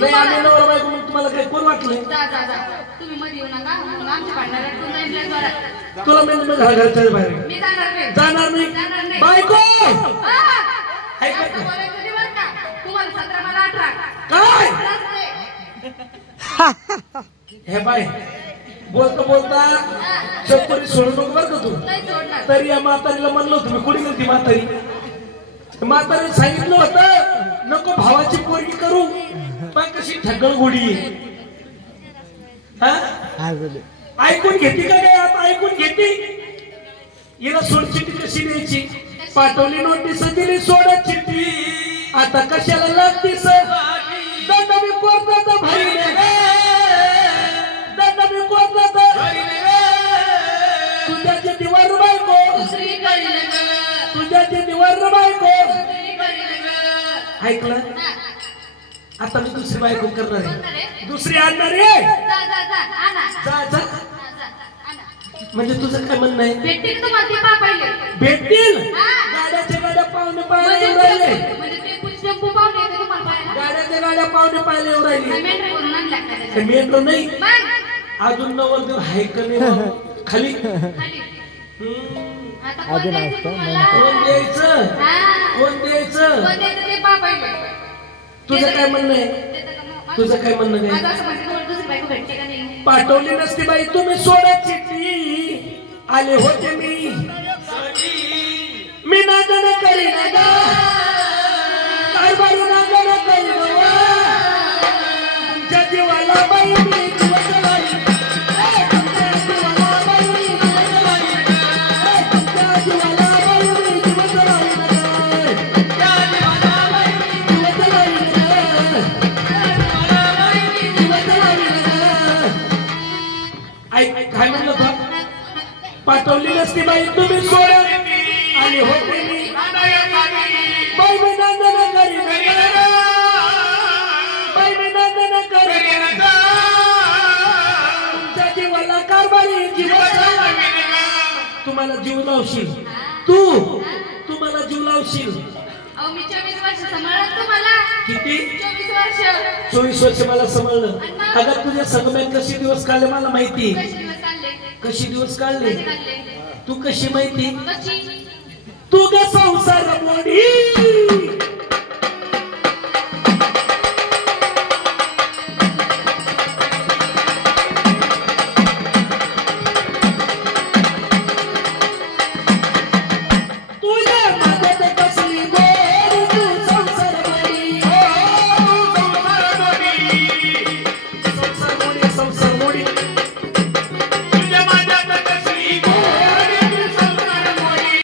नाही आम्ही नवरा बायको मग तुम्हाला काय कोण वाटलंय? जा जा जा तुम्ही मध्ये येऊ नका मग आमच्या भांडणाला कोण जाईल लय जोरात. तुला मी घरच्या बाहेर मी जाणार नाही. जाणार नाही बायको ऐका बोलायचं दिवस का तुम्हाला 17 मला 18 काय हे बाय बोलता बोलता चप्पली सोडू नको बरं का तू. नाही सोडणार. तरी या म्हातारीला म्हणलं होतं मी कुठे गेली म्हातारी सांगितलं होतं नको भावाची पोरगी करू पण कशी ठगळ गोडी ऐकून घेते का काय आता ऐकून घेते. हिला सोड चिठ्ठी कशी द्यायची पाठवली नोटीस दिली सोड चिठ्ठी आता कशाला लागतीस दंड मी कोर्टाचा भारी दंड मी कोर्टाचा तुझ्या चिठ्ठीवर बायको तुझ्या चिठ्ठीवर बायको ऐकलं आता मी दुसरी बायको करणार आहे दुसरी आणणार आहे जा जा म्हणजे तुझं काय म्हणणं आहे भेटतील तुम्हाला ते पा पहिले भेटतील गाड्याच्या गाड्या पाहुणे पाहिले येऊ राहिले म्हणजे ते टेम्पो पाहुणे येते तुम्हाला पाहायला गाड्याच्या गाड्या पाहुणे पाहिले येऊ राहिले मेट्रो करून आणला मेट्रो नाही मग अजून नवरदेव आहे का नाही खाली खाली आता कोण द्यायचं तुम्हाला कोण द्यायचं कोण द्यायचं कोण द्यायचं ते पा पहिले तुझं काय म्हणणं आहे तुझं काय म्हणणं माझं आहे असं म्हणजे दुसरी बायको भेटते का नाही पाठवली नसती बाई तुम्ही सोडा चिठ्ठी आले होते मी नांदन करीन कारभारी नांदन करीन तुमच्या जीवाला बाई मी दिवस लावीन तुमच्या जीवाला बाई मी दिवस लावीन तुमच्या जीवाला बाई मी दिवस लावीन तुमच्या जीवाला बाई मी दिवस लावीन दिवस लावीन ऐक काय म्हणलं बा पाठवली नसती बाई तुम्ही सोडा आणि होते मी बाई मी नांदन करीन बाई मी नांदन करीन तुमच्या जीवाला कारभारी जीव तुम्हाला जीव लावशील तुम्हाला जीव लावशील अहो मी 24 वर्ष सांभाळलं तुम्हाला किती 24 वर्ष 24 वर्ष मला सांभाळलं अगं तुझ्या संगम्यात कशी दिवस काढले मला माहिती कशी दिवस काढले तू कशी माहिती तू ग संसार मोडी